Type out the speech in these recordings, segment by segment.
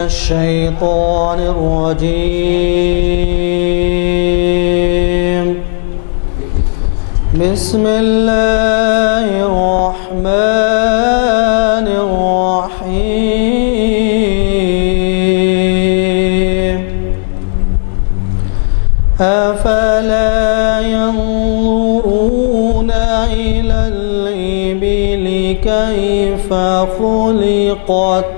الشيطان الرجيم. بسم الله الرحمن الرحيم. أفلا ينظرون إلى الإبل كيف خلقت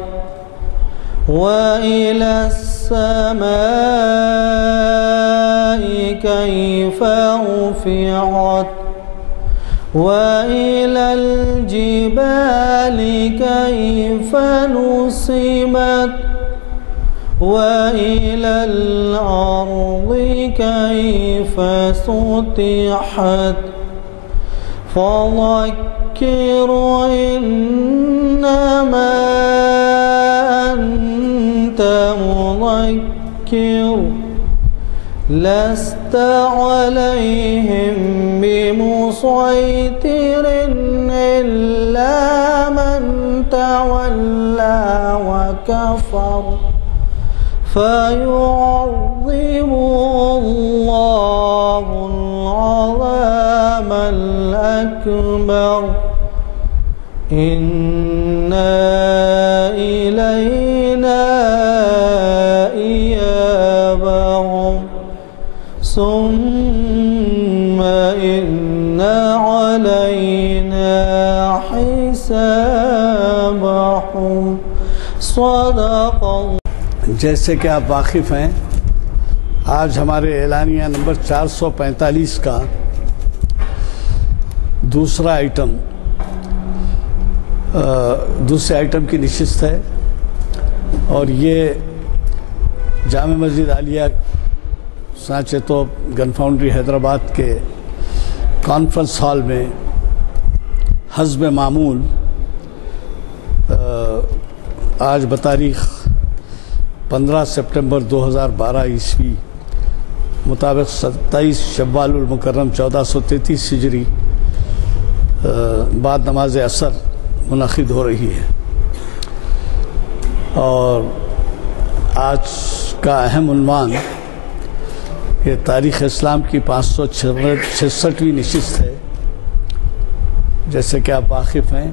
وإلى السماء كيف رفعت وإلى الجبال كيف نصبت وإلى الأرض كيف سطحت فذكر إنما مذكر لست عليهم بمسيطر إلا من تولى وكفر فيعظمه الله العذاب الأكبر إن إلينا ثم إن علينا حسابهم صدق. جیسے کہ آپ واقف ہیں، آج ہمارے اعلانیہ نمبر 445 کا دوسرے آئٹم کی نشست ہے، اور یہ جامع مسجد عالیہ سانچے تو گن فاؤنڈری حیدرآباد کے کانفرنس ہال میں حسب معمول آج بتاریخ 15 سپٹمبر 2012 عیسوی مطابق 27 شوال المکرم 1433 ہجری بعد نماز عصر منعقد ہو رہی ہے، اور آج کا اہم عنوان یہ تاریخ اسلام کی 566ویں نشست ہے. جیسے کہ آپ واقف ہیں،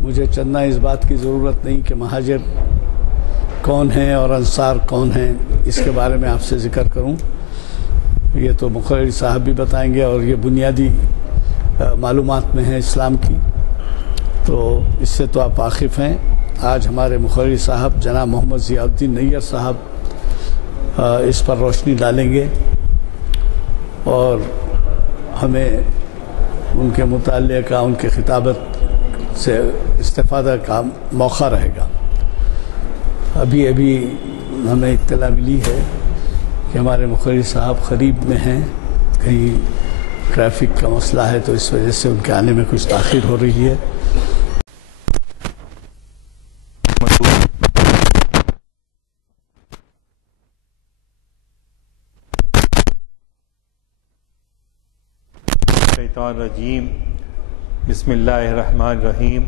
مجھے چندنا اس بات کی ضرورت نہیں کہ مہاجر کون ہیں اور انصار کون ہیں، اس کے بارے میں آپ سے ذکر کروں. یہ تو مقرری صاحب بھی بتائیں گے، اور یہ بنیادی معلومات میں ہیں اسلام کی، تو اس سے تو آپ واقف ہیں. آج ہمارے مقرری صاحب جناب محمد ضیاء الدین نیّر صاحب اس پر روشنی ڈالیں گے، اور ہمیں ان کے مطالعے کا، ان کے خطابت سے استفادہ کا موقع رہے گا. ابھی ہمیں اطلاع ملی ہے کہ ہمارے مقرری صاحب قریب میں ہیں، کہیں ٹریفک کا مسئلہ ہے، تو اس وجہ سے ان کے آنے میں کچھ تاخیر ہو رہی ہے. الرجیم. بسم اللہ الرحمن الرحیم.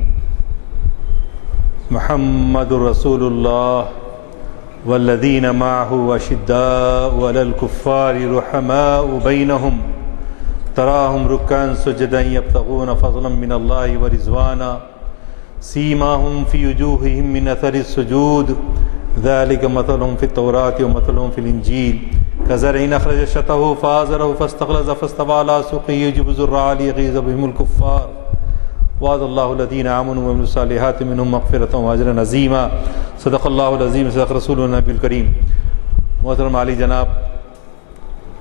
محمد رسول اللہ والذین معہ اشداء علی الکفار رحماء بینہم تراہم رکعا سجدا یبتغون فضلا من اللہ ورضوانا سیماہم فی وجوہہم من اثر السجود ذلک مثلہم فی التوراۃ ومثلہم فی الانجیل كزرع أخرج شطأه فآزره فاستغلظ فاستوى على سوقه يعجب الزراع ليغيظ بهم الكفار وعد الله الذين آمنوا وعملوا الصالحات منهم مغفرة وأجرا عظيما. صدق الله العظيم. صدق رسول النبي الكريم. محترم علی جناب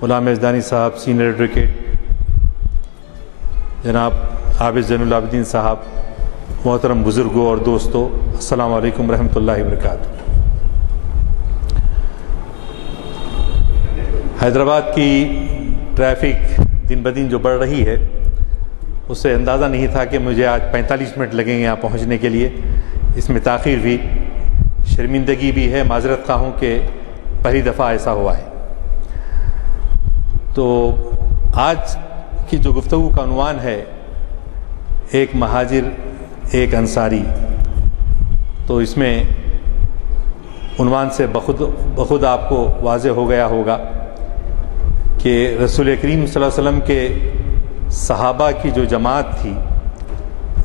غلام یزدانی صاحب، سینئر ایڈوکیٹ جناب عابد زین العابدین صاحب، محترم بزرگوں اور دوستوں، السلام علیکم ورحمۃ اللہ وبرکاتہ. حیدرآباد کی ٹریفک دن بدن جو بڑھ رہی ہے، اس سے اندازہ نہیں تھا کہ مجھے آج 45 منٹ لگیں گے یہاں پہنچنے کے لیے. اس میں تاخیر بھی، شرمندگی بھی ہے، معذرت خواہ ہوں کہ پہلی دفعہ ایسا ہوا ہے. تو آج کی جو گفتگو کا عنوان ہے ایک مہاجر ایک انصاری، تو اس میں عنوان سے بخود آپ کو واضح ہو گیا ہوگا کہ رسول کریم صلی اللہ علیہ وسلم کے صحابہ کی جو جماعت تھی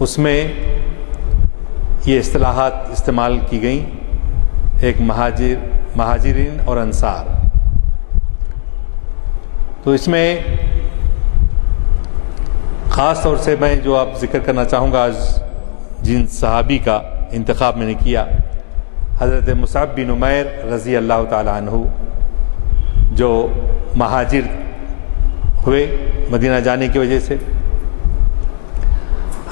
اس میں یہ اصطلاحات استعمال کی گئیں، ایک مہاجرین اور انصار۔ تو اس میں خاص طور سے میں جو آپ ذکر کرنا چاہوں گا، آج جن صحابی کا انتخاب میں نے کیا، حضرت مصعب بن عمیر رضی اللہ تعالی عنہ، جو مہاجر ہوئے مدینہ جانے کی وجہ سے۔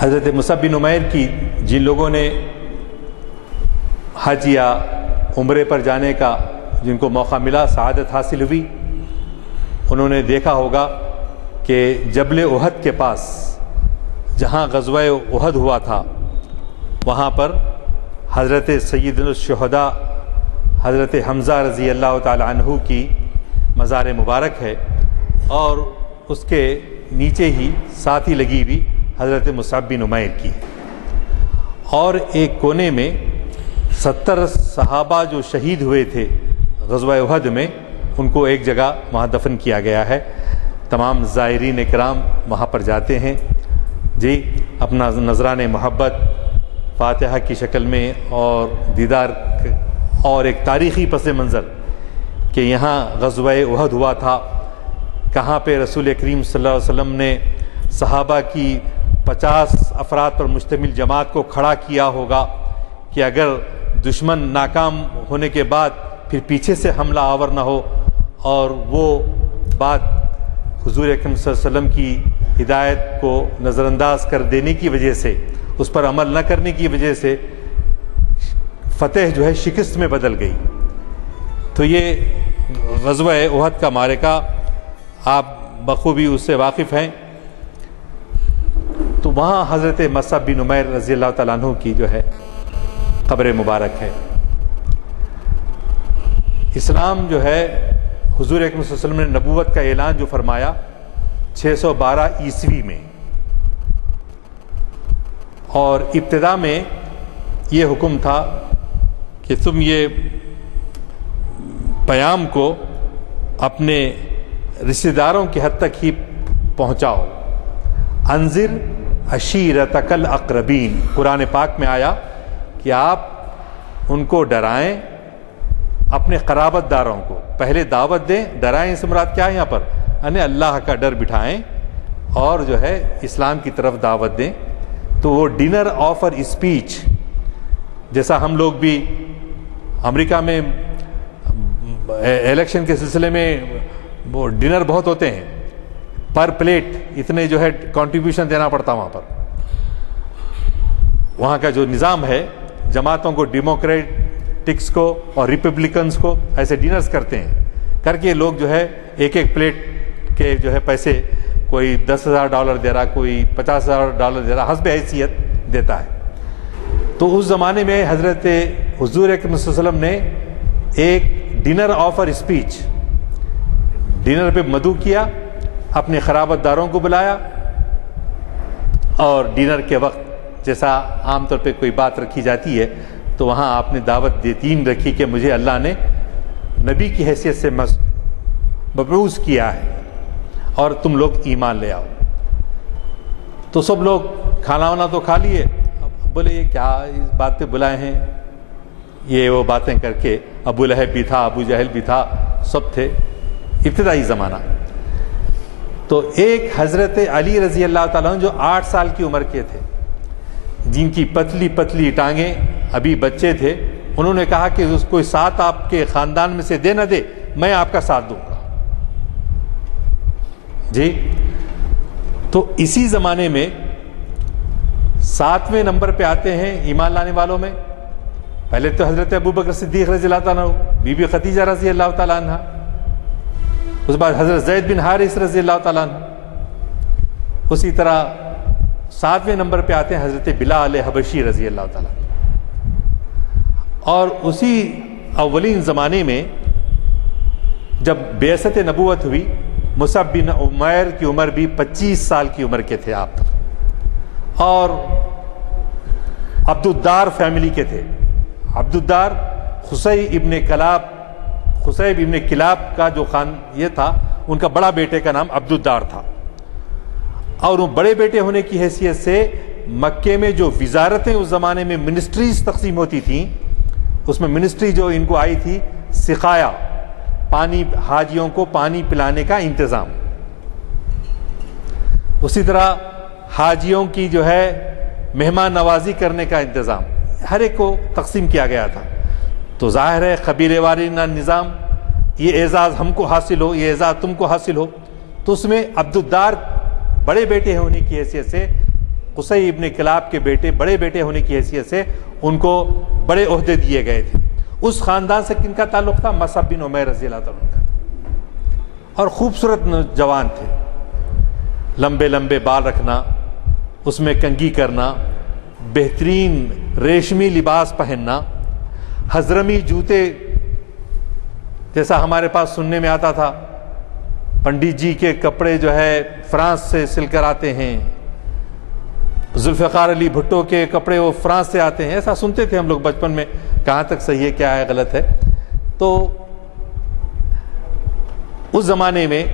حضرت مصعب بن عمیر کی جن لوگوں نے حج یا عمرے پر جانے کا جن کو موقع ملا، سعادت حاصل ہوئی، انہوں نے دیکھا ہوگا کہ جبل احد کے پاس جہاں غزوہ احد ہوا تھا وہاں پر حضرت سید الشہداء حضرت حمزہ رضی اللہ تعالی عنہ کی مزار مبارک ہے، اور اس کے نیچے ہی ساتھ ہی لگی ہوئی حضرت مصعب بن عمیر کی، اور ایک کونے میں 70 صحابہ جو شہید ہوئے تھے غزوہ احد میں، ان کو ایک جگہ وہاں دفن کیا گیا ہے۔ تمام زائرین کرام وہاں پر جاتے ہیں، جی اپنا نذرانِ محبت فاتحہ کی شکل میں اور دیدار اور ایک تاریخی پس منظر کہ یہاں غزوہ احد ہوا تھا، کہاں پہ رسول کریم صلی اللہ علیہ وسلم نے صحابہ کی 50 افراد پر مشتمل جماعت کو کھڑا کیا ہوگا کہ اگر دشمن ناکام ہونے کے بعد پھر پیچھے سے حملہ آور نہ ہو، اور وہ بات حضور اکرم صلی اللہ علیہ وسلم کی ہدایت کو نظر انداز کر دینے کی وجہ سے، اس پر عمل نہ کرنے کی وجہ سے فتح جو ہے شکست میں بدل گئی۔ تو یہ غزوہ احد کا معرکہ آپ بخوبی اس سے واقف ہیں۔ تو وہاں حضرت مصعب بن عمیر رضی اللہ تعالیٰ عنہ کی جو ہے قبر مبارک ہے۔ اسلام جو ہے حضور اکرم صلی اللہ علیہ وسلم نے نبوت کا اعلان جو فرمایا 612 عیسوی میں، اور ابتدا میں یہ حکم تھا کہ تم یہ پیام کو اپنے رشتہ داروں کی حد تک ہی پہنچاؤ۔ انذر عشیرتک الاقربین، قرآن پاک میں آیا کہ آپ ان کو ڈرائیں، اپنے قرابت داروں کو پہلے دعوت دیں۔ ڈرائیں سے مراد کیا ہے یہاں پر؟ یعنی اللہ کا ڈر بٹھائیں اور جو ہے اسلام کی طرف دعوت دیں۔ تو وہ ڈنر آفر اسپیچ، جیسا ہم لوگ بھی امریکہ میں الیکشن کے سلسلے میں وہ ڈنر بہت ہوتے ہیں، پر پلیٹ اتنے جو ہے کنٹریبیوشن دینا پڑتا وہاں پر۔ وہاں کا جو نظام ہے، جماعتوں کو، ڈیموکریٹکس کو اور ریپبلکنز کو ایسے ڈنرز کرتے ہیں، کر کے لوگ جو ہے ایک ایک پلیٹ کے جو ہے پیسے، کوئی $10,000 دے رہا، کوئی $50,000 دے رہا، حسب حیثیت دیتا ہے۔ تو اس زمانے میں حضرت حضور اکرم صلی اللہ علیہ وسلم نے ایک ڈنر آفر اسپیچ، ڈنر پہ مدعو کیا، اپنے قرابت داروں کو بلایا، اور ڈنر کے وقت جیسا عام طور پہ کوئی بات رکھی جاتی ہے تو وہاں آپ نے دعوت دین رکھی کہ مجھے اللہ نے نبی کی حیثیت سے مبعوث کیا ہے اور تم لوگ ایمان لے آؤ۔ تو سب لوگ کھانا وانا تو کھا لیے، بولے یہ کیا اس بات پہ بلائے ہیں، یہ وہ باتیں کر کے۔ ابو لہب بھی تھا، ابو جہل بھی تھا، سب تھے، ابتدائی زمانہ۔ تو ایک حضرت علی رضی اللہ تعالیٰ عنہ جو 8 سال کی عمر کے تھے، جن کی پتلی پتلی ٹانگیں، ابھی بچے تھے، انہوں نے کہا کہ اس کو ساتھ آپ کے خاندان میں سے دے نہ دے، میں آپ کا ساتھ دوں گا۔ جی تو اسی زمانے میں 7ویں نمبر پہ آتے ہیں ایمان لانے والوں میں۔ پہلے تو حضرت ابوبکر صدیق رضی اللہ تعالیٰ عنہ، بی بی خدیجہ رضی اللہ تعالیٰ عنہ، اس بعد حضرت زید بن حارث رضی اللہ تعالیٰ عنہ۔ اسی طرح 7ویں نمبر پہ آتے ہیں حضرت بلال حبشی رضی اللہ تعالیٰ عنہ۔ اور اسی اولین زمانے میں جب بعثت نبوت ہوئی، مصعب بن عمیر کی عمر بھی 25 سال کی عمر کے تھے آپ، اور عبد الدار فیملی کے تھے۔ عبد الدار خصیب ابن کلاب کا جو یہ تھا، ان کا بڑا بیٹے کا نام عبدالدار تھا، اور وہ بڑے بیٹے ہونے کی حیثیت سے مکے میں جو وزارتیں اس زمانے میں منسٹریز تقسیم ہوتی تھیں، اس میں منسٹری جو ان کو آئی تھی سقایا، پانی، حاجیوں کو پانی پلانے کا انتظام، اسی طرح حاجیوں کی جو ہے مہمان نوازی کرنے کا انتظام، ہر ایک کو تقسیم کیا گیا تھا۔ تو ظاہر ہے قبیلے وارانہ نظام، یہ اعزاز ہم کو حاصل ہو، یہ اعزاز تم کو حاصل ہو، تو اس میں عبدالدار بڑے بیٹے ہونے کی حیثیت سے، قصی ابن کلاب کے بیٹے بڑے بیٹے ہونے کی حیثیت سے ان کو بڑے عہدے دیے گئے تھے۔ اس خاندان سے کن کا تعلق تھا؟ مصعب بن عمیر رضی اللہ تعالیٰ عنہ کا تھا، اور خوبصورت نوجوان تھے، لمبے لمبے بال رکھنا، اس میں کنگھی کرنا، بہترین ریشمی لباس پہننا، حضرمی جوتے، جیسا ہمارے پاس سننے میں آتا تھا پنڈت جی کے کپڑے جو ہے فرانس سے سل کر آتے ہیں، ذوالفقار علی بھٹو کے کپڑے وہ فرانس سے آتے ہیں، ایسا سنتے تھے ہم لوگ بچپن میں، کہاں تک صحیح ہے کیا ہے غلط ہے۔ تو اس زمانے میں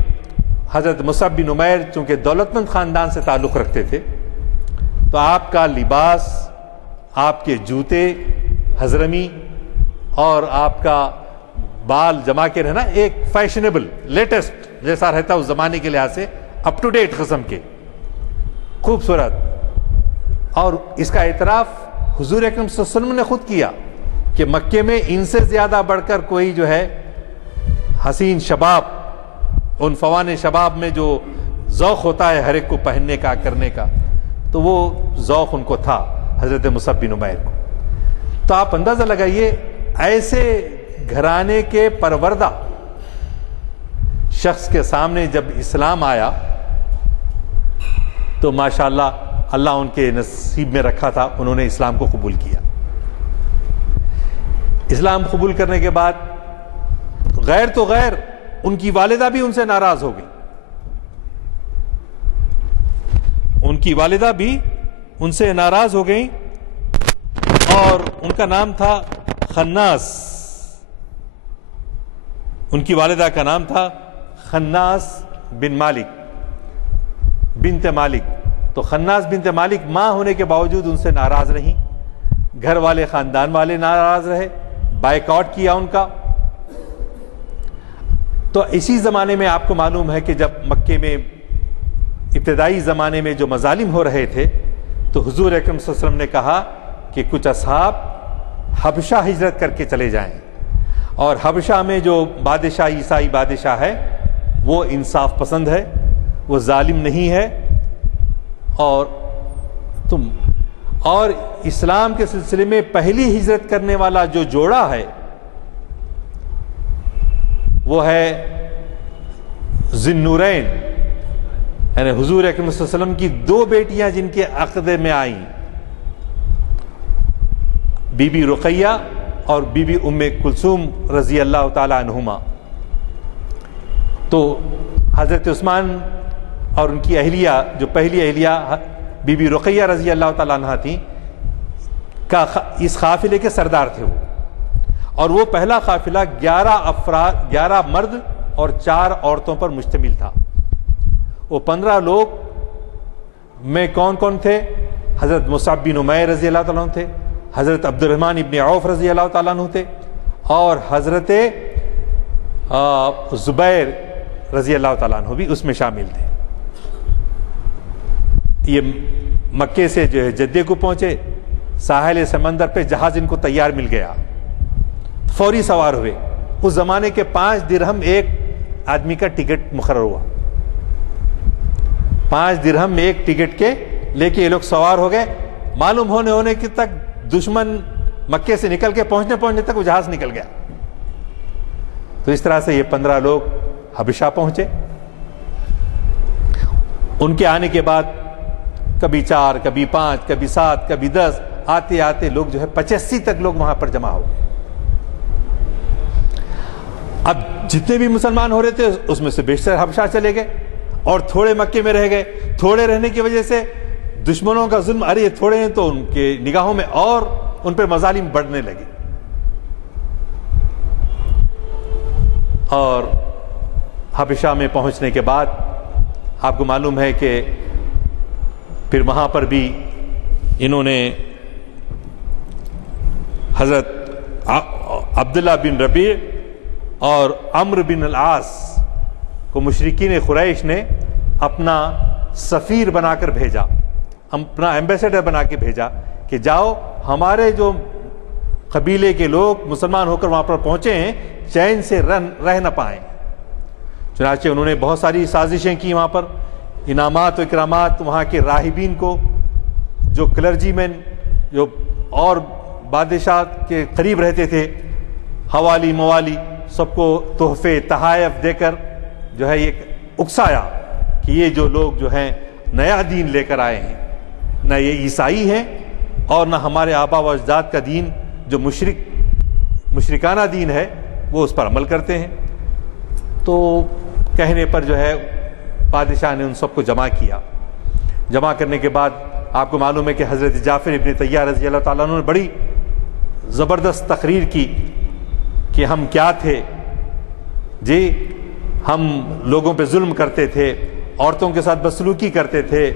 حضرت مصعب بن عمیر چونکہ دولت مند خاندان سے تعلق رکھتے تھے، تو آپ کا لباس، آپ کے جوتے حضرمی اور آپ کا بال جما کے رہنا ایک فیشنیبل لیٹسٹ جیسا رہتا اس زمانے کے لحاظ سے، اپ ٹو ڈیٹ قسم کے، خوبصورت۔ اور اس کا اعتراف حضور اکرم صلی اللہ علیہ وسلم نے خود کیا کہ مکے میں ان سے زیادہ بڑھ کر کوئی جو ہے حسین شباب، ان فوان شباب میں جو ذوق ہوتا ہے ہر ایک کو پہننے کا کرنے کا، تو وہ ذوق ان کو تھا حضرت مصعب بن عمیر کو۔ تو آپ اندازہ لگائیے ایسے گھرانے کے پروردہ شخص کے سامنے جب اسلام آیا تو ماشاءاللہ اللہ ان کے نصیب میں رکھا تھا، انہوں نے اسلام کو قبول کیا۔ اسلام قبول کرنے کے بعد غیر تو غیر ان کی والدہ بھی ان سے ناراض ہو گئی، ان کی والدہ بھی ان سے ناراض ہو گئیں، اور ان کا نام تھا خناس، ان کی والدہ کا نام تھا خناس بن مالک بنت مالک۔ تو خناس بنت مالک ماں ہونے کے باوجود ان سے ناراض رہیں، گھر والے خاندان والے ناراض رہے، بائیکاٹ کیا ان کا۔ تو اسی زمانے میں آپ کو معلوم ہے کہ جب مکے میں ابتدائی زمانے میں جو مظالم ہو رہے تھے، تو حضور اکرم صلی اللہ علیہ وسلم نے کہا کہ کچھ اصحاب حبشہ ہجرت کر کے چلے جائیں، اور حبشہ میں جو بادشاہ عیسائی بادشاہ ہے وہ انصاف پسند ہے، وہ ظالم نہیں ہے، اور اسلام کے سلسلے میں پہلی ہجرت کرنے والا جو جوڑا ہے وہ ہے ذی النورین، یعنی حضور اکرم صلی اللہ علیہ وسلم کی دو بیٹیاں جن کے عقد میں آئیں، بی بی رقیہ اور بی بی ام کلثوم رضی اللہ تعالی عنہما۔ تو حضرت عثمان اور ان کی اہلیہ، جو پہلی اہلیہ بی بی رقیہ رضی اللہ تعالیٰ عنہ تھیں، کا اس قافلے کے سردار تھے وہ، اور وہ پہلا قافلہ 11 مرد اور 4 عورتوں پر مشتمل تھا۔ وہ 15 لوگ میں کون کون تھے؟ حضرت مصعب بن عمیر رضی اللہ تعالیٰ عنہ تھے، حضرت عبد الرحمن ابن عوف رضی اللہ تعالیٰ عنہ تھے، اور حضرت زبیر رضی اللہ تعالیٰ عنہ بھی اس میں شامل تھے۔ یہ مکے سے جو ہے جدے کو پہنچے، ساحل سمندر پہ جہاز ان کو تیار مل گیا، فوری سوار ہوئے۔ اس زمانے کے 5 درہم ایک آدمی کا ٹکٹ مقرر ہوا، 5 درہم ایک ٹکٹ کے لے کے یہ لوگ سوار ہو گئے۔ معلوم ہونے کے تک دشمن مکے سے نکل کے پہنچنے تک وہ جہاز نکل گیا۔ تو اس طرح سے یہ 15 لوگ حبشہ پہنچے۔ ان کے آنے کے بعد کبھی 4، کبھی 5، کبھی 7، کبھی 10، آتے آتے لوگ جو ہے 85 تک لوگ وہاں پر جمع ہو گئے۔ اب جتنے بھی مسلمان ہو رہے تھے اس میں سے بیشتر حبشہ چلے گئے، اور تھوڑے مکے میں رہ گئے۔ تھوڑے رہنے کی وجہ سے دشمنوں کا ظلم، ارے یہ تھوڑے ہیں، تو ان کے نگاہوں میں اور ان پر مظالم بڑھنے لگے۔ اور حبشہ میں پہنچنے کے بعد آپ کو معلوم ہے کہ پھر وہاں پر بھی انہوں نے حضرت عبداللہ بن ربیع اور عمرو بن العاص کو مشرکین قریش نے اپنا سفیر بنا کر بھیجا، اپنا ایمبیسیڈر بنا کے بھیجا کہ جاؤ ہمارے جو قبیلے کے لوگ مسلمان ہو کر وہاں پر پہنچے ہیں چین سے رہ نہ پائیں۔ چنانچہ انہوں نے بہت ساری سازشیں کی، وہاں پر انعامات و اکرامات وہاں کے راہبین کو، جو کلرجی مین جو اور بادشاہ کے قریب رہتے تھے، حوالی موالی سب کو تحفے تحائف دے کر جو ہے یہ اکسایا کہ یہ جو لوگ جو ہیں نیا دین لے کر آئے ہیں، نہ یہ عیسائی ہیں اور نہ ہمارے آبا و اجداد کا دین جو مشرکانہ دین ہے وہ اس پر عمل کرتے ہیں۔ تو کہنے پر جو ہے بادشاہ نے ان سب کو جمع کیا۔ جمع کرنے کے بعد آپ کو معلوم ہے کہ حضرت جعفر ابن طیار رضی اللہ تعالیٰ عنہ نے بڑی زبردست تقریر کی کہ ہم کیا تھے جی، ہم لوگوں پہ ظلم کرتے تھے، عورتوں کے ساتھ بدسلوکی کرتے تھے،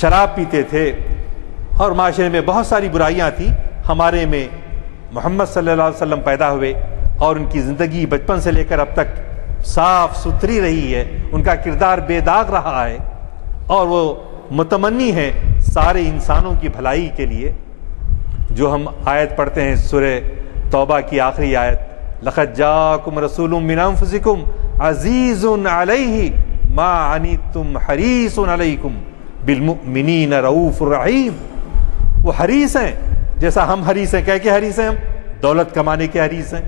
شراب پیتے تھے اور معاشرے میں بہت ساری برائیاں تھیں۔ ہمارے میں محمد صلی اللہ علیہ وسلم پیدا ہوئے اور ان کی زندگی بچپن سے لے کر اب تک صاف ستھری رہی ہے، ان کا کردار بے داغ رہا ہے اور وہ متمنی ہیں سارے انسانوں کی بھلائی کے لیے۔ جو ہم آیت پڑھتے ہیں سورہ توبہ کی آخری آیت، لَقَدْ جَاءَكُمْ رَسُولٌ مِّنْ أَنفُسِكُمْ عَزِيزٌ عَلَيْهِ مَا عَنِتُّمْ حَرِيصٌ عَلَيْكُمْ بِالْمُؤْمِنِينَ رَءُوفٌ رَحِيمٌ۔ وہ حریص ہیں جیسا ہم حریص ہیں۔ کہہ کے حریص ہیں؟ ہم دولت کمانے کے حریص ہیں،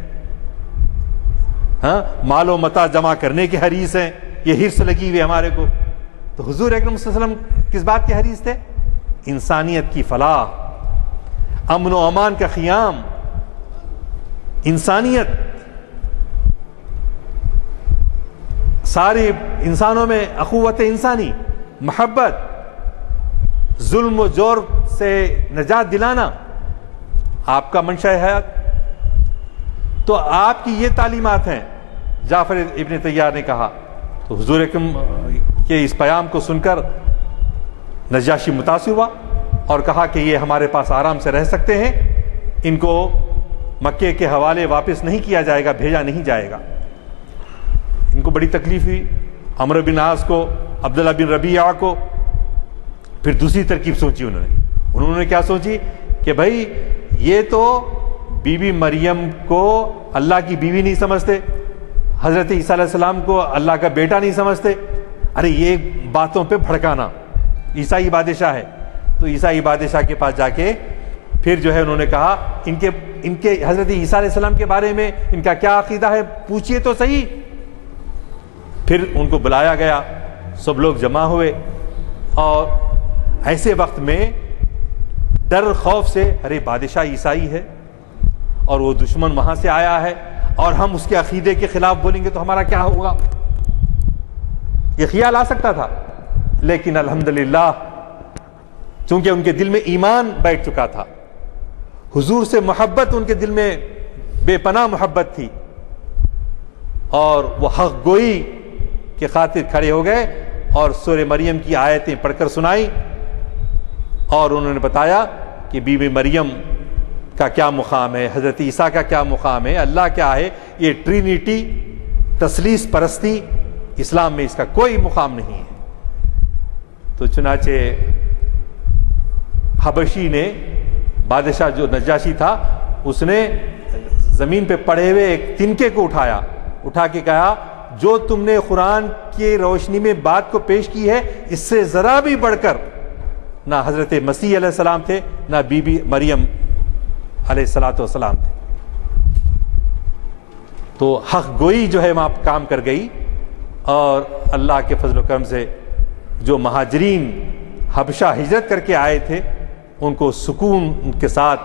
ہاں مال و متاع جمع کرنے کے حریص ہیں، یہ حرص لگی ہوئی ہمارے کو۔ تو حضور اکرم صلی اللہ علیہ وسلم کس بات کے حریص تھے؟ انسانیت کی فلاح، امن و امان کا قیام، انسانیت، سارے انسانوں میں اخوت انسانی، محبت، ظلم و جور سے نجات دلانا آپ کا منشا حیات۔ تو آپ کی یہ تعلیمات ہیں، جعفر ابن طیار نے کہا۔ تو حضور اکرم کے اس پیام کو سن کر نجاشی متاثر ہوا اور کہا کہ یہ ہمارے پاس آرام سے رہ سکتے ہیں، ان کو مکے کے حوالے واپس نہیں کیا جائے گا، بھیجا نہیں جائے گا۔ ان کو بڑی تکلیف ہوئی، عمرو بن عاص کو، عبداللہ بن ربیعہ کو۔ پھر دوسری ترکیب سوچی انہوں نے کیا سوچی کہ بھائی یہ تو بی بی مریم کو اللہ کی بیوی نہیں سمجھتے، حضرت عیسیٰ علیہ السلام کو اللہ کا بیٹا نہیں سمجھتے، ارے یہ باتوں پہ بھڑکانا، عیسائی بادشاہ ہے۔ تو عیسائی بادشاہ کے پاس جا کے پھر جو ہے انہوں نے کہا ان کے حضرت عیسیٰ علیہ السلام کے بارے میں ان کا کیا عقیدہ ہے، پوچھئے تو صحیح۔ پھر ان کو بلایا گیا، سب لوگ جمع ہوئے اور ایسے وقت میں ڈر خوف سے، ارے بادشاہ عیسائی ہے اور وہ دشمن وہاں سے آیا ہے اور ہم اس کے عقیدے کے خلاف بولیں گے تو ہمارا کیا ہوگا، یہ خیال آ سکتا تھا۔ لیکن الحمدللہ چونکہ ان کے دل میں ایمان بیٹھ چکا تھا، حضور سے محبت ان کے دل میں بے پناہ محبت تھی، اور وہ حق گوئی کے خاطر کھڑے ہو گئے اور سورہ مریم کی آیتیں پڑھ کر سنائی اور انہوں نے بتایا کہ بی بی مریم کا کیا مقام ہے، حضرت عیسیٰ کا کیا مقام ہے، اللہ کیا ہے، یہ ٹرینیٹی، تثلیث پرستی، اسلام میں اس کا کوئی مقام نہیں ہے۔ تو چنانچہ حبشی نے، بادشاہ جو نجاشی تھا، اس نے زمین پہ پڑے ہوئے ایک تنکے کو اٹھا کے کہا جو تم نے قرآن کی روشنی میں بات کو پیش کی ہے اس سے ذرا بھی بڑھ کر نہ حضرت مسیح علیہ السلام تھے، نہ بی بی مریم علیہ السلام تھے۔ تو حق گوئی جو ہے وہاں کام کر گئی، اور اللہ کے فضل و کرم سے جو مہاجرین حبشہ ہجرت کر کے آئے تھے ان کو سکون کے ساتھ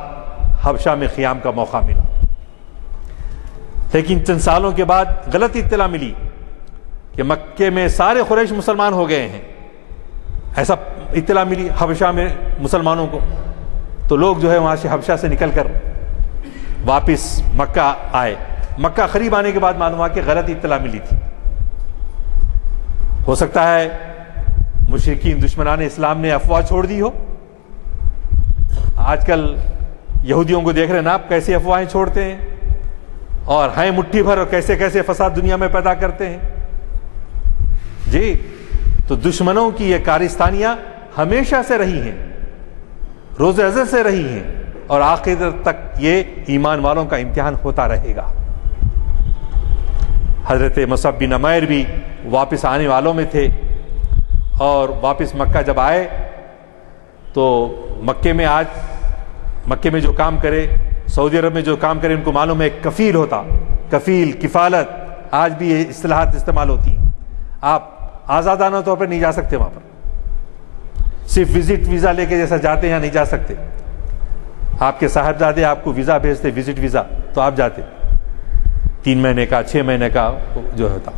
حبشہ میں قیام کا موقع ملا۔ لیکن چند سالوں کے بعد غلط اطلاع ملی کہ مکے میں سارے قریش مسلمان ہو گئے ہیں، ایسا اطلاع ملی حبشہ میں مسلمانوں کو۔ تو لوگ جو ہے وہاں سے حبشہ سے نکل کر واپس مکہ آئے، مکہ قریب آنے کے بعد معلوم ہوا کہ غلط اطلاع ملی تھی. ہو سکتا ہے مشرکین دشمنان اسلام نے افواہ چھوڑ دی ہو. آج کل یہودیوں کو دیکھ رہے ہیں نا آپ کیسے افواہیں چھوڑتے ہیں اور ہیں مٹھی بھر اور کیسے کیسے فساد دنیا میں پیدا کرتے ہیں. جی تو دشمنوں کی یہ کارستانیاں ہمیشہ سے رہی ہیں, روز ازل سے رہی ہیں, اور آخر تک یہ ایمان والوں کا امتحان ہوتا رہے گا. حضرت مصعب بن عمیر بھی واپس آنے والوں میں تھے, اور واپس مکہ جب آئے تو مکے میں جو کام کرے, سعودی عرب میں جو کام کرے, ان کو معلوم ہے ایک کفیل ہوتا, کفیل, کفالت, آج بھی یہ اصطلاحات استعمال ہوتی ہیں. آپ آزادانہ طور پر نہیں جا سکتے وہاں پر, صرف وزٹ ویزا لے کے جیسا جاتے ہیں نہیں جا سکتے. آپ کے صاحبزادے آپ کو ویزا بھیجتے, وزٹ ویزا, تو آپ جاتے 3 مہینے کا 6 مہینے کا جو ہوتا.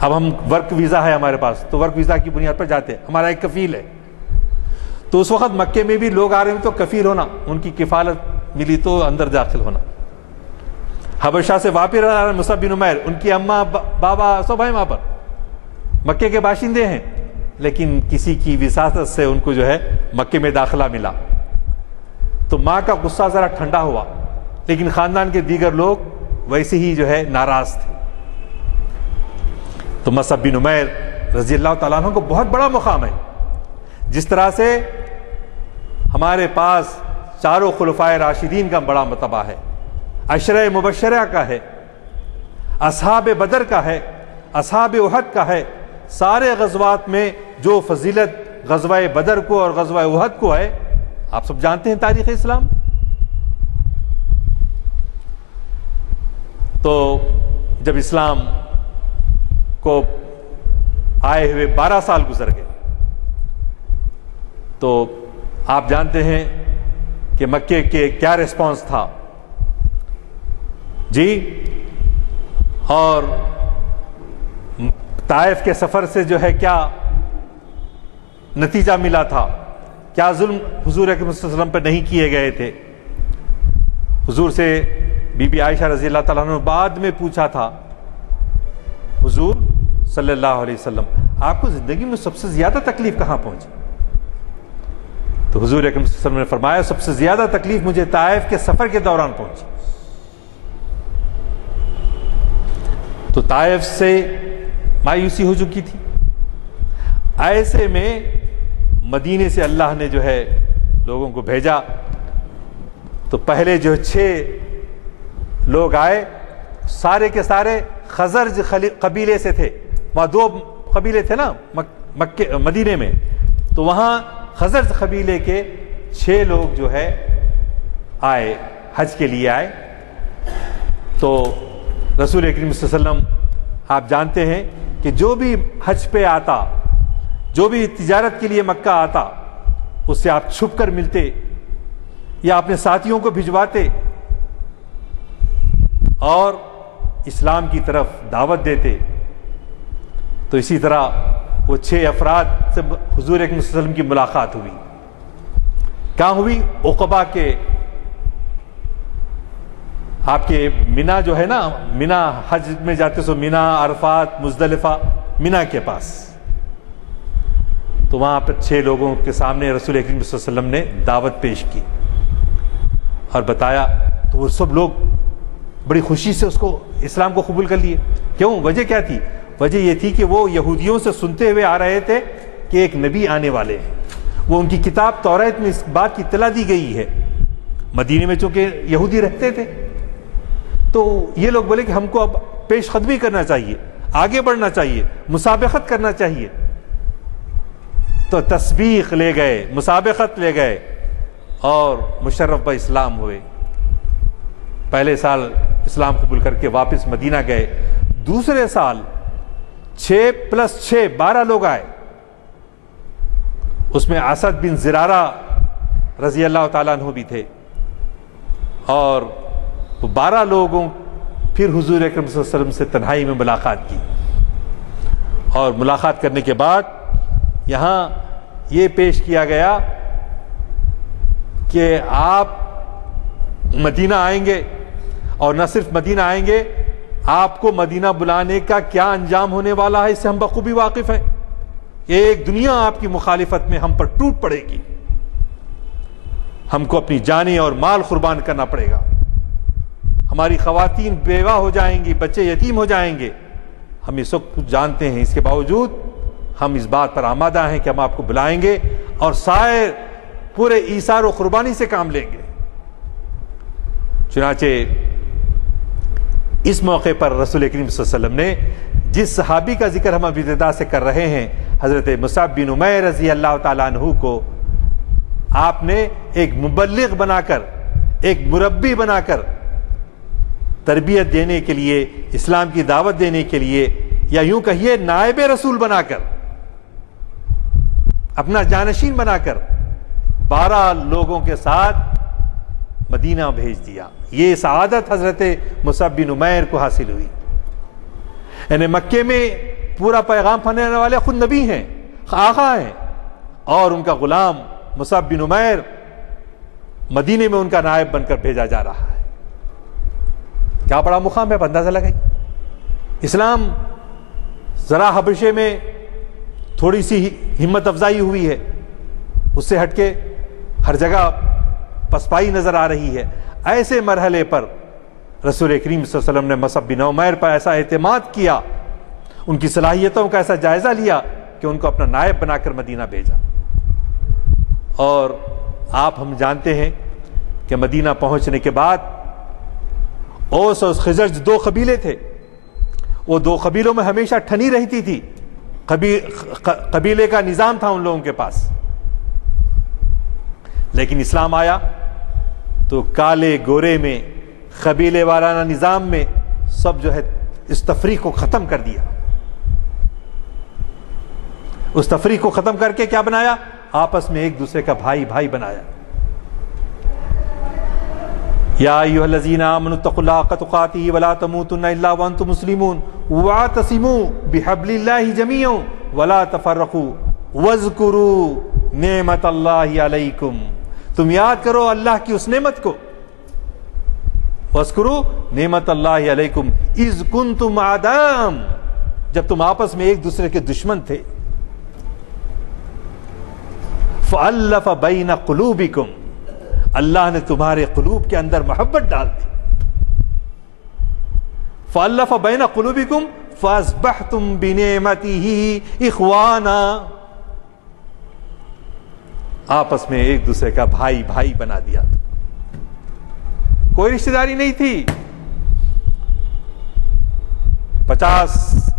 اب ہم ورک ویزا ہے ہمارے پاس, تو ورک ویزا کی بنیاد پر جاتے, ہمارا ایک کفیل ہے. تو اس وقت مکے میں بھی لوگ آ رہے ہیں تو کفیل ہونا, ان کی کفالت ملی تو اندر داخل ہونا. حبشہ سے واپس آ رہے مصعب بن عمیر, ان کی اماں بابا سب ہیں وہاں پر, مکے کے باشندے ہیں, لیکن کسی کی وساطت سے ان کو جو ہے مکے میں داخلہ ملا. تو ماں کا غصہ ذرا ٹھنڈا ہوا, لیکن خاندان کے دیگر لوگ ویسے ہی جو ہے ناراض تھے. تو مصعب بن عمیر رضی اللہ تعالیٰ عنہ کو بہت بڑا مقام ہے. جس طرح سے ہمارے پاس چاروں خلفائے راشدین کا بڑا مرتبہ ہے, عشرہ مبشرہ کا ہے, اصحاب بدر کا ہے, اصحاب احد کا ہے. سارے غزوات میں جو فضیلت غزوہ بدر کو اور غزوہ احد کو ہے, آپ سب جانتے ہیں تاریخ اسلام. تو جب اسلام کو آئے ہوئے 12 سال گزر گئے, تو آپ جانتے ہیں کہ مکے کے کیا ریسپانس تھا جی. اور طائف کے سفر سے جو ہے کیا نتیجہ ملا تھا, کیا ظلم حضور اکرم صلی اللہ علیہ وسلم پر نہیں کیے گئے تھے. حضور سے بی بی عائشہ رضی اللہ تعالیٰ عنہ نے بعد میں پوچھا تھا, حضور صلی اللہ علیہ وسلم آپ کو زندگی میں سب سے زیادہ تکلیف کہاں پہنچی؟ تو حضور اکرم صلی اللہ علیہ وسلم نے فرمایا سب سے زیادہ تکلیف مجھے طائف کے سفر کے دوران پہنچی. تو طائف سے مایوسی ہو چکی تھی. ایسے میں مدینے سے اللہ نے جو ہے لوگوں کو بھیجا. تو پہلے جو 6 لوگ آئے, سارے کے سارے خزرج قبیلے سے تھے. وہاں 2 قبیلے تھے نا مدینے میں, تو وہاں خزرج قبیلے کے 6 لوگ جو ہے آئے, حج کے لیے آئے. تو رسول اکرم صلی اللہ علیہ وسلم آپ جانتے ہیں کہ جو بھی حج پہ آتا, جو بھی تجارت کے لیے مکہ آتا, اس سے آپ چھپ کر ملتے یا اپنے ساتھیوں کو بھجواتے اور اسلام کی طرف دعوت دیتے. تو اسی طرح وہ 6 افراد سے حضور اکرم صلی اللہ علیہ وسلم کی ملاقات ہوئی. کہاں ہوئی؟ عقبہ کے, آپ کے مینا جو ہے نا, مینا حج میں جاتے سو مینا, عرفات, مزدلفہ, مینا کے پاس. تو وہاں پر 6 لوگوں کے سامنے رسول اکرم صلی اللہ علیہ وسلم نے دعوت پیش کی اور بتایا. تو وہ سب لوگ بڑی خوشی سے اس کو اسلام کو قبول کر لیے. کیوں؟ وجہ کیا تھی؟ وجہ یہ تھی کہ وہ یہودیوں سے سنتے ہوئے آ رہے تھے کہ ایک نبی آنے والے ہیں. وہ ان کی کتاب توریت میں اس بات کی اطلاع دی گئی ہے. مدینے میں چونکہ یہودی رہتے تھے, تو یہ لوگ بولے کہ ہم کو اب پیش قدمی کرنا چاہیے, آگے بڑھنا چاہیے, مسابقت کرنا چاہیے. تو تسبیق لے گئے, مسابقت لے گئے اور مشرف با اسلام ہوئے. پہلے سال اسلام قبول کر کے واپس مدینہ گئے. دوسرے سال 6 + 6 12 لوگ آئے. اس میں اسد بن زرارہ رضی اللہ تعالیٰ عنہ بھی تھے. اور 12 لوگوں پھر حضور اکرم صلی اللہ علیہ وسلم سے تنہائی میں ملاقات کی. اور ملاقات کرنے کے بعد یہاں یہ پیش کیا گیا کہ آپ مدینہ آئیں گے, اور نہ صرف مدینہ آئیں گے آپ کو مدینہ بلانے کا کیا انجام ہونے والا ہے اس سے ہم بخوبی واقف ہیں. ایک دنیا آپ کی مخالفت میں ہم پر ٹوٹ پڑے گی. ہم کو اپنی جانیں اور مال قربان کرنا پڑے گا. ہماری خواتین بیوہ ہو جائیں گی, بچے یتیم ہو جائیں گے. ہم یہ سب کچھ جانتے ہیں, اس کے باوجود ہم اس بات پر آمادہ ہیں کہ ہم آپ کو بلائیں گے اور سائر پورے ایثار و قربانی سے کام لیں گے. چنانچہ اس موقع پر رسول کریم صلی اللہ علیہ وسلم نے جس صحابی کا ذکر ہم ابتدا سے کر رہے ہیں, حضرت مصعب بن عمیر رضی اللہ تعالیٰ عنہ کو آپ نے ایک مبلغ بنا کر, ایک مربی بنا کر تربیت دینے کے لیے, اسلام کی دعوت دینے کے لیے, یا یوں کہیے نائب رسول بنا کر, اپنا جانشین بنا کر 12 لوگوں کے ساتھ مدینہ بھیج دیا. یہ سعادت حضرت مصعب بن عمیر کو حاصل ہوئی. یعنی مکے میں پورا پیغام پھیلانے والے خود نبی ہیں, آقا ہیں, اور ان کا غلام مصعب بن عمیر مدینے میں ان کا نائب بن کر بھیجا جا رہا ہے. کیا بڑا مقام ہے, آپ اندازہ لگائی. اسلام ذرا حبشے میں تھوڑی سی ہمت افزائی ہوئی ہے, اس سے ہٹ کے ہر جگہ پسپائی نظر آ رہی ہے. ایسے مرحلے پر رسول کریم صلی اللہ علیہ وسلم نے مصعب بن عمیر پر ایسا اعتماد کیا, ان کی صلاحیتوں کا ایسا جائزہ لیا کہ ان کو اپنا نائب بنا کر مدینہ بھیجا. اور آپ ہم جانتے ہیں کہ مدینہ پہنچنے کے بعد اوس اور خزرج 2 قبیلے تھے. وہ 2 قبیلوں میں ہمیشہ ٹھنی رہتی تھی. قبیلے کا نظام تھا ان لوگوں کے پاس. لیکن اسلام آیا تو کالے گورے میں, قبیلے وارانہ نظام میں سب جو ہے اس تفریق کو ختم کر دیا. اس تفریق کو ختم کر کے کیا بنایا, آپس میں ایک دوسرے کا بھائی بھائی بنایا. یا ایھا الذین آمنوا اتقوا اللہ حق تقاتہ ولا تموتن الا وانتم مسلمون واعتصموا بحبل اللہ جميعا ولا تفرقوا واذکروا نعمت اللہ علیکم. تم یاد کرو اللہ کی اس نعمت کو. واذکروا نعمت اللہ علیکم اذ کنتم اعداء, جب تم آپس میں ایک دوسرے کے دشمن تھے. فألف بین قلوبکم, اللہ نے تمہارے قلوب کے اندر محبت ڈال دی. فألف بین قلوبکم فاصبحتم بنعمتہ اخوانا, آپس میں ایک دوسرے کا بھائی بھائی بنا دیا. کوئی رشتہ داری نہیں تھی. 50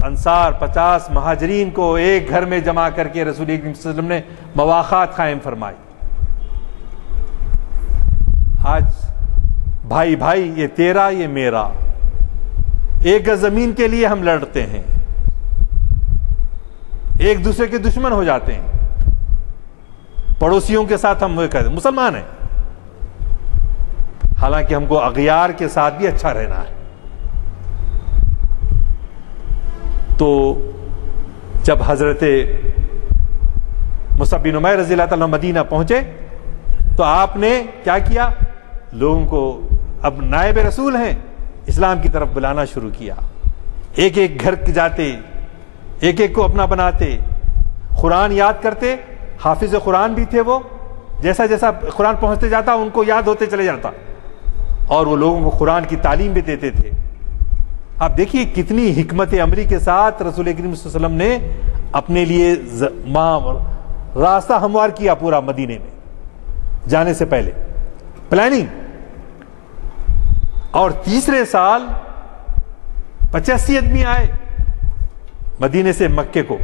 انصار 50 مہاجرین کو ایک گھر میں جمع کر کے رسول اکرم صلی اللہ علیہ وسلم نے مواخات قائم فرمائی. آج بھائی بھائی, یہ تیرا یہ میرا, ایک گز زمین کے لیے ہم لڑتے ہیں, ایک دوسرے کے دشمن ہو جاتے ہیں. پڑوسیوں کے ساتھ ہم کہتے ہیں مسلمان ہیں, حالانکہ ہم کو اغیار کے ساتھ بھی اچھا رہنا ہے. تو جب حضرت مصعب بن عمیر رضی اللہ تعالیٰ مدینہ پہنچے تو آپ نے کیا کیا, لوگوں کو اب نائب رسول ہیں اسلام کی طرف بلانا شروع کیا. ایک ایک گھر جاتے, ایک ایک کو اپنا بناتے, قرآن یاد کرتے. حافظ قرآن بھی تھے وہ, جیسا جیسا قرآن پہنچتے جاتا ان کو یاد ہوتے چلے جاتا, اور وہ لوگوں کو قرآن کی تعلیم بھی دیتے تھے. آپ دیکھیے کتنی حکمت عملی کے ساتھ رسول کریم صلی اللہ علیہ وسلم نے اپنے لیے راستہ ہموار کیا. پورا مدینے میں جانے سے پہلے پلاننگ. اور تیسرے سال 85 آدمی آئے مدینے سے مکے کو.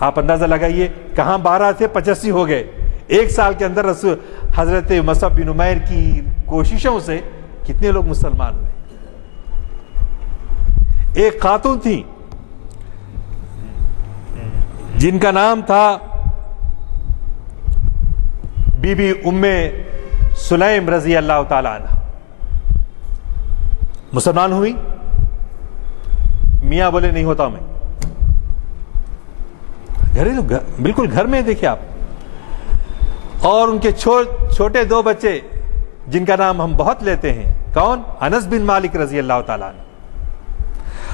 آپ اندازہ لگائیے کہاں 12 تھے 85 ہو گئے. ایک سال کے اندر حضرت مصعب بن عمیر کی کوششوں سے کتنے لوگ مسلمان ہوئے. ایک خاتون تھی جن کا نام تھا بی بی ام سلیم رضی اللہ تعالی عنہ. مسلمان ہوئی, میاں بولے نہیں ہوتا میں. گھریلو بالکل گھر میں دیکھیں آپ. اور ان کے چھوٹے 2 بچے جن کا نام ہم بہت لیتے ہیں, کون؟ انس بن مالک رضی اللہ تعالیٰ عنہ،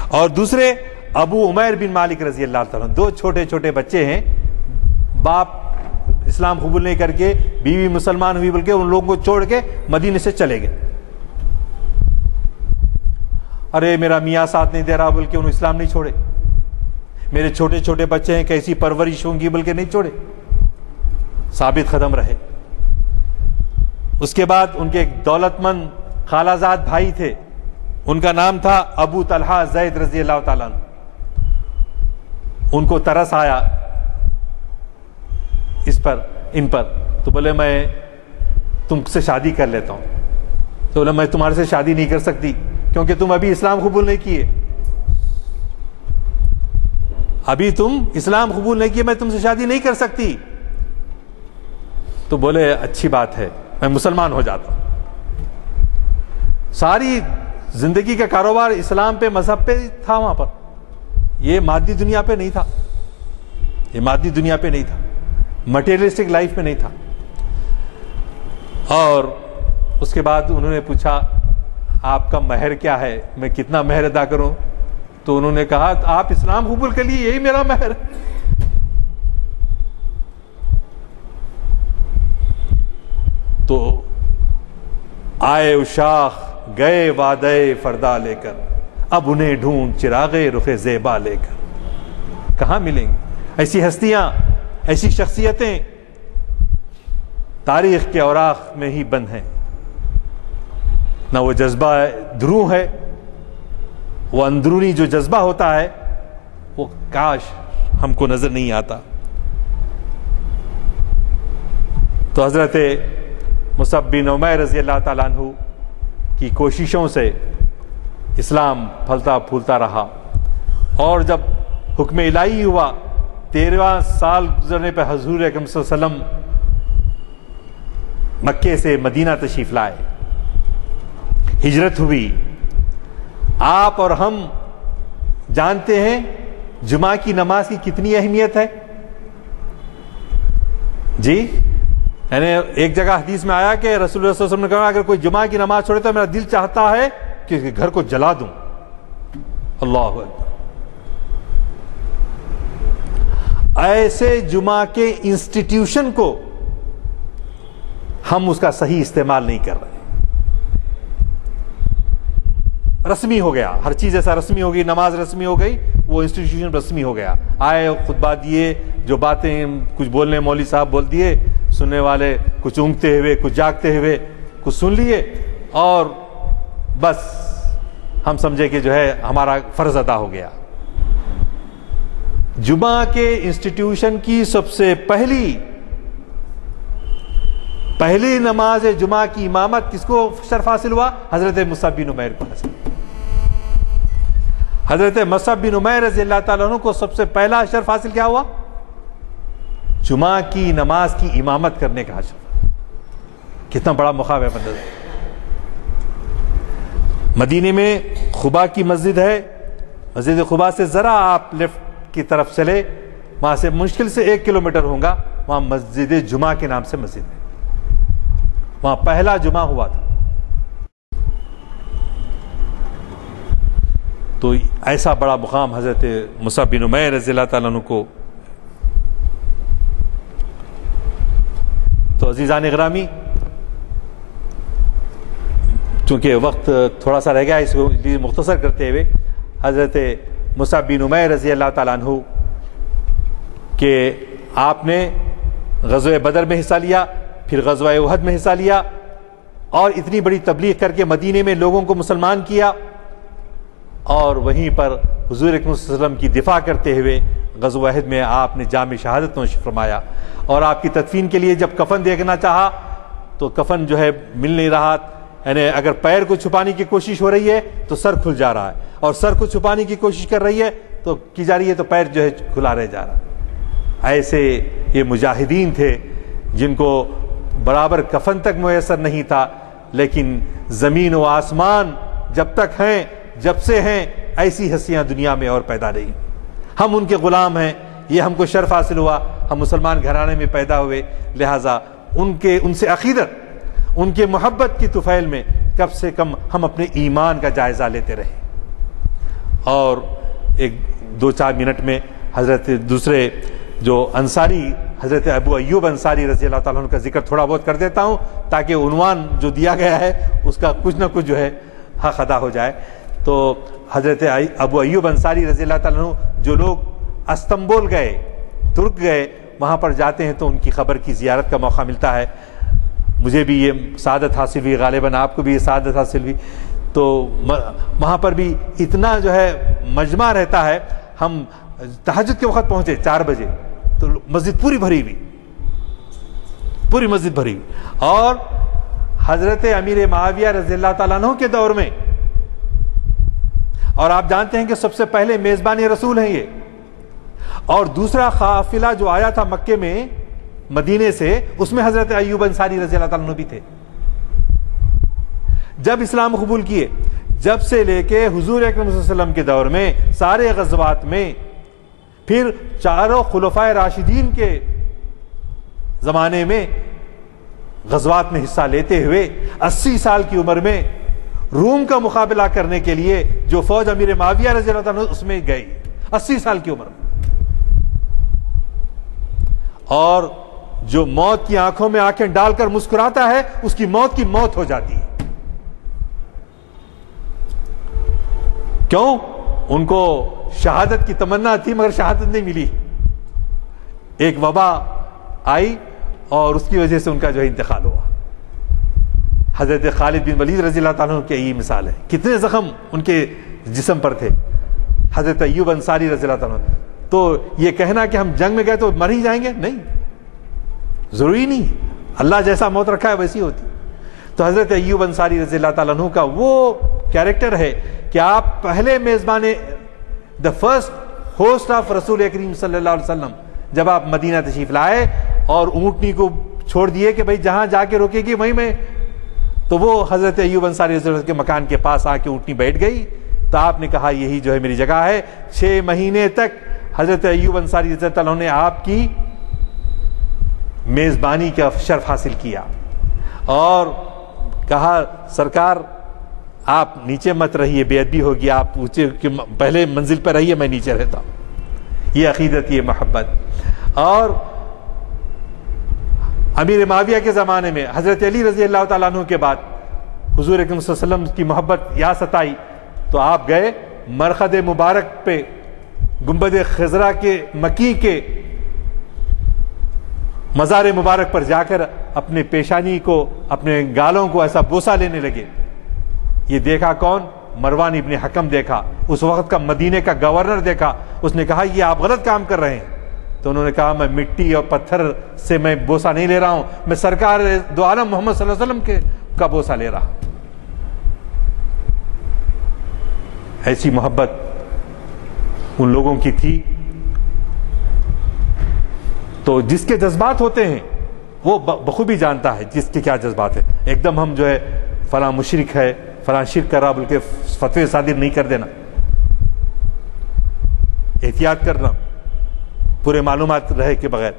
اور دوسرے ابو عمیر بن مالک رضی اللہ تعالیٰ عنہ. دو چھوٹے چھوٹے بچے ہیں، باپ اسلام قبول نہیں کر کے، بیوی مسلمان ہوئی بلکہ ان لوگوں کو چھوڑ کے مدینے سے چلے گئے. ارے میرا میاں ساتھ نہیں دے رہا بلکہ انہوں اسلام نہیں چھوڑے. میرے چھوٹے چھوٹے بچے ہیں، کیسی پرورش ہوں گی بلکہ نہیں چھوڑے، ثابت قدم رہے. اس کے بعد ان کے ایک دولت مند خالہ زاد بھائی تھے، ان کا نام تھا ابو طلحہ زید رضی اللہ تعالیٰ عنہ. ان کو ترس آیا ان پر، تو بولے میں تم سے شادی کر لیتا ہوں. تو بولے میں تمہارے سے شادی نہیں کر سکتی کیونکہ تم ابھی اسلام قبول نہیں کیے، ابھی تم اسلام قبول نہیں کیے، میں تم سے شادی نہیں کر سکتی. تو بولے اچھی بات ہے، میں مسلمان ہو جاتا ہوں. ساری زندگی کا کاروبار اسلام پہ، مذہب پہ تھا وہاں پر، یہ مادی دنیا پہ نہیں تھا، یہ مادی دنیا پہ نہیں تھا، مٹیریلسٹک لائف میں نہیں تھا. اور اس کے بعد انہوں نے پوچھا آپ کا مہر کیا ہے، میں کتنا مہر ادا کروں؟ تو انہوں نے کہا آپ اسلام قبول کر لیے، یہی میرا مہر. تو آئے اشاخ گئے وعدے فردا لے کر، اب انہیں ڈھونڈ چراغے رخ زیبا لے کر. کہاں ملیں گے ایسی ہستیاں، ایسی شخصیتیں؟ تاریخ کے اوراق میں ہی بند ہیں. نہ وہ جذبہ درو ہے، وہ اندرونی جو جذبہ ہوتا ہے وہ کاش ہم کو نظر نہیں آتا. تو حضرت مصعب بن عمیر رضی اللہ تعالیٰ عنہ کی کوششوں سے اسلام پھلتا پھولتا رہا، اور جب حکم الہی ہوا 13واں سال گزرنے پہ حضور اکرم صلی اللہ علیہ وسلم مکے سے مدینہ تشریف لائے، ہجرت ہوئی. آپ اور ہم جانتے ہیں جمعہ کی نماز کی کتنی اہمیت ہے. جی یعنی ایک جگہ حدیث میں آیا کہ رسول اللہ صلی اللہ علیہ وسلم نے کہا اگر کوئی جمعہ کی نماز چھوڑے تو میرا دل چاہتا ہے کہ اس کے گھر کو جلا دوں. اللہ اکبر. ایسے جمعہ کے انسٹیٹیوشن کو ہم اس کا صحیح استعمال نہیں کر رہے. رسمی ہو گیا، ہر چیز ایسا رسمی ہو گئی، نماز رسمی ہو گئی، وہ انسٹیٹیوشن رسمی ہو گیا. آئے خطبہ دیے، جو باتیں کچھ بولنے مولوی صاحب بول دیے، سننے والے کچھ اونگتے ہوئے کچھ جاگتے ہوئے کچھ سن لیے، اور بس ہم سمجھے کہ جو ہے ہمارا فرض ادا ہو گیا. جمعہ کے انسٹیٹیوشن کی سب سے پہلی نماز جمعہ کی امامت کس کو شرف حاصل ہوا؟ حضرت مصعب بن عمیر کو حاصل. حضرت مصعب بن عمیر رضی اللہ تعالیٰ عنہ کو سب سے پہلا شرف حاصل کیا ہوا؟ جمعہ کی نماز کی امامت کرنے کا شرف. کتنا بڑا مقام ہے بندہ. مدینے میں خبا کی مسجد ہے، مسجد خبا سے ذرا آپ لیفٹ کی طرف چلے، وہاں سے مشکل سے 1 کلومیٹر ہوگا، وہاں مسجد جمعہ کے نام سے مسجد ہے. وہاں پہلا جمعہ ہوا تھا. تو ایسا بڑا مقام حضرت مصعب بن عمیر رضی اللہ تعالیٰ عنہ کو. تو عزیزان گرامی، چونکہ وقت تھوڑا سا رہ گیا، اس کو مختصر کرتے ہوئے حضرت مصعب بن عمیر رضی اللہ تعالیٰ عنہ کہ آپ نے غزوہ بدر میں حصہ لیا، پھر غزوہ احد میں حصہ لیا، اور اتنی بڑی تبلیغ کر کے مدینے میں لوگوں کو مسلمان کیا، اور وہیں پر حضور اکرم صلی اللہ علیہ وسلم کی دفاع کرتے ہوئے غزوہ احد میں آپ نے جام شہادت نوش فرمایا. اور آپ کی تدفین کے لیے جب کفن دیکھنا چاہا تو کفن جو ہے مل نہیں رہا، یعنی اگر پیر کو چھپانے کی کوشش ہو رہی ہے تو سر کھل جا رہا ہے، اور سر کو چھپانے کی کوشش کر رہی ہے تو کی جا رہی ہے تو پیر جو ہے کھلا رہ جا رہا ہے. ایسے یہ مجاہدین تھے جن کو برابر کفن تک میسر نہیں تھا، لیکن زمین و آسمان جب تک ہیں، جب سے ہیں، ایسی ہستیاں دنیا میں اور پیدا نہیں. ہم ان کے غلام ہیں، یہ ہم کو شرف حاصل ہوا، ہم مسلمان گھرانے میں پیدا ہوئے، لہٰذا ان سے عقیدت، ان کے محبت کی طفیل میں کم سے کم ہم اپنے ایمان کا جائزہ لیتے رہیں. اور ایک 2-4 منٹ میں حضرت دوسرے جو انصاری حضرت ابو ایوب انصاری رضی اللہ تعالیٰ عنہ کا ذکر تھوڑا بہت کر دیتا ہوں تاکہ عنوان جو دیا گیا ہے اس کا کچھ نہ کچھ جو ہے حق ادا ہو جائے. تو حضرت ابو ایوب انصاری رضی اللہ تعالیٰ عنہ جو لوگ استنبول گئے، ترک گئے، وہاں پر جاتے ہیں تو ان کی قبر کی زیارت کا موقع ملتا ہے. مجھے بھی یہ سعادت حاصل ہوئی، غالباً آپ کو بھی یہ سعادت حاصل ہوئی. تو وہاں پر بھی اتنا جو ہے مجمع رہتا ہے. ہم تہجد کے وقت پہنچے 4 بجے تو مسجد پوری بھری ہوئی، پوری مسجد بھری ہوئی. اور حضرت امیر معاویہ رضی اللہ تعالیٰ عنہ کے دور میں، اور آپ جانتے ہیں کہ سب سے پہلے میزبان رسول ہیں یہ، اور دوسرا قافلہ جو آیا تھا مکے میں مدینے سے، اس میں حضرت ایوب انصاری رضی اللہ تعالیٰ عنہ بھی تھے. جب اسلام قبول کیے، جب سے لے کے حضور اکرم صلی اللہ علیہ وسلم کے دور میں سارے غزوات میں، پھر 4 خلفائے راشدین کے زمانے میں غزوات میں حصہ لیتے ہوئے 80 سال کی عمر میں روم کا مقابلہ کرنے کے لیے جو فوج امیر معاویہ رضی اللہ عنہ اس میں گئی 80 سال کی عمر میں، اور جو موت کی آنکھوں میں آنکھیں ڈال کر مسکراتا ہے اس کی موت ہو جاتی ہے. کیوں؟ ان کو شہادت کی تمنا تھی مگر شہادت نہیں ملی. ایک وبا آئی اور اس کی وجہ سے ان کا جو ہے انتقال ہوا. حضرت خالد بن ولید رضی اللہ تعالیٰ عنہ کی یہ مثال ہے. کتنے زخم ان کے جسم پر تھے. حضرت ایوب انصاری رضی اللہ تعالیٰ عنہ. تو یہ کہنا کہ ہم جنگ میں گئے تو مر ہی جائیں گے، نہیں، ضروری نہیں. اللہ جیسا موت رکھا ہے ویسی ہوتی. تو حضرت ایوب انصاری رضی اللہ تعالیٰ عنہ کا وہ کیریکٹر ہے کہ آپ پہلے میزبان، دا فرسٹ ہوسٹ آف رسول کریم صلی اللہ علیہ وسلم، جب آپ مدینہ تشریف لائے اور اونٹنی کو چھوڑ دیے کہ بھئی جہاں جا کے روکے گی وہیں میں، تو وہ حضرت ایوب انصاری رضی اللہ عنہ کے مکان کے پاس آ کے اونٹنی بیٹھ گئی. تو آپ نے کہا یہی جو ہے میری جگہ ہے. 6 مہینے تک حضرت ایوب انصاری رضی اللہ عنہ نے آپ کی میزبانی کا شرف حاصل کیا اور کہا سرکار آپ نیچے مت رہیے، بے ادبی ہوگی، آپ اونچے پہلے منزل پر رہیے، میں نیچے رہتا ہوں. یہ عقیدت، یہ محبت. اور امیر معاویہ کے زمانے میں حضرت علی رضی اللہ تعالیٰ عنہ کے بعد حضور اکرم صلی اللہ علیہ وسلم کی محبت یا ستائی تو آپ گئے مرقد مبارک پہ، گنبد خضرا کے مکی کے مزار مبارک پر جا کر اپنے پیشانی کو، اپنے گالوں کو ایسا بوسہ لینے لگے. یہ دیکھا کون؟ مروان ابن حکم دیکھا، اس وقت کا مدینے کا گورنر دیکھا. اس نے کہا یہ آپ غلط کام کر رہے ہیں. تو انہوں نے کہا میں مٹی اور پتھر سے میں بوسہ نہیں لے رہا ہوں، میں سرکار دو عالم محمد صلی اللہ علیہ وسلم کا بوسہ لے رہا ہوں. ایسی محبت ان لوگوں کی تھی. تو جس کے جذبات ہوتے ہیں وہ بخوبی جانتا ہے جس کے کیا جذبات ہیں. ایک دم ہم جو ہے فلاں مشرک ہے، فلاں شرک کر رہا بلکہ فتوے صادر نہیں کر دینا، احتیاط کرنا، پورے معلومات رہے کے بغیر،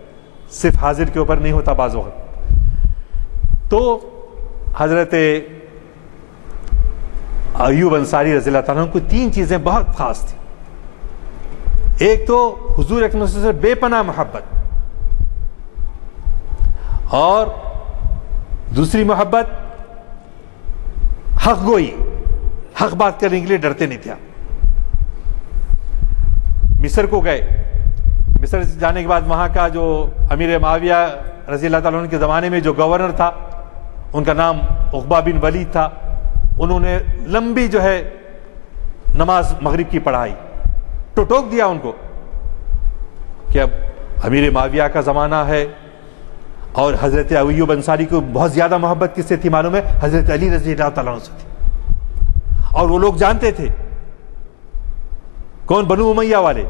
صرف حاضر کے اوپر نہیں ہوتا بعض وقت. تو حضرت ایوب انصاری رضی اللہ تعالیٰ عنہ کو 3 چیزیں بہت خاص تھیں. ایک تو حضور اکرم صلی اللہ علیہ وسلم سے بے پناہ محبت، اور دوسری محبت حق گوئی، حق بات کرنے کے لیے ڈرتے نہیں تھے. مصر کو گئے، مصر جانے کے بعد وہاں کا جو امیر معاویہ رضی اللہ تعالیٰ عنہ کے زمانے میں جو گورنر تھا ان کا نام عقبہ بن ولید تھا. انہوں نے لمبی جو ہے نماز مغرب کی پڑھائی تو ٹوک دیا ان کو کہ اب امیر معاویہ کا زمانہ ہے. اور حضرت ایوب انصاری کو بہت زیادہ محبت کس سے تھی معلوم ہے؟ حضرت علی رضی اللہ تعالیٰ عنہ سے تھی. اور وہ لوگ جانتے تھے کون؟ بنو امیہ والے.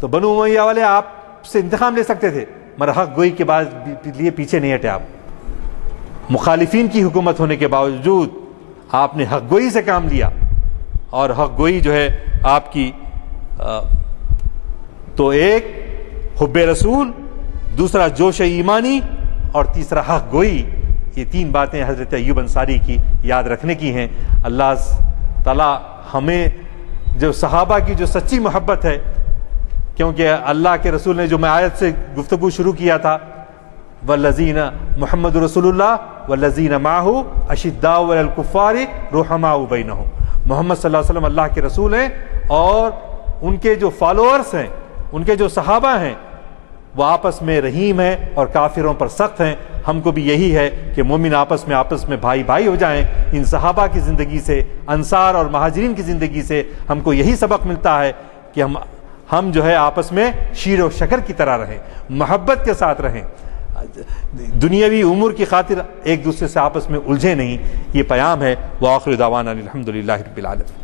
تو بنو امیہ والے آپ سے انتقام لے سکتے تھے مگر حق گوئی کے بعد لیے پیچھے نہیں ہٹے. آپ مخالفین کی حکومت ہونے کے باوجود آپ نے حق گوئی سے کام لیا، اور حق گوئی جو ہے آپ کی تو ایک حب رسول، دوسرا جوش ایمانی، اور تیسرا حق گوئی. یہ 3 باتیں حضرت ایوب انصاری کی یاد رکھنے کی ہیں۔ اللہ تعالیٰ ہمیں جو صحابہ کی جو سچی محبت ہے، کیونکہ اللہ کے رسول نے جو میں آیت سے گفتگو شروع کیا تھا، والذین محمد رسول اللہ والذین معہ اشداء علی الکفار رحماء بینہم، محمد صلی اللہ علیہ وسلم اللہ کے رسول ہیں اور ان کے جو فالوورز ہیں، ان کے جو صحابہ ہیں، وہ آپس میں رحیم ہیں اور کافروں پر سخت ہیں۔ ہم کو بھی یہی ہے کہ مومن آپس میں بھائی بھائی ہو جائیں۔ ان صحابہ کی زندگی سے، انصار اور مہاجرین کی زندگی سے ہم کو یہی سبق ملتا ہے کہ ہم جو ہے آپس میں شیر و شکر کی طرح رہیں، محبت کے ساتھ رہیں، دنیاوی امور کی خاطر ایک دوسرے سے آپس میں الجھے نہیں۔ یہ پیام ہے۔ وآخر دعوانا الحمدللہ رب العالمین۔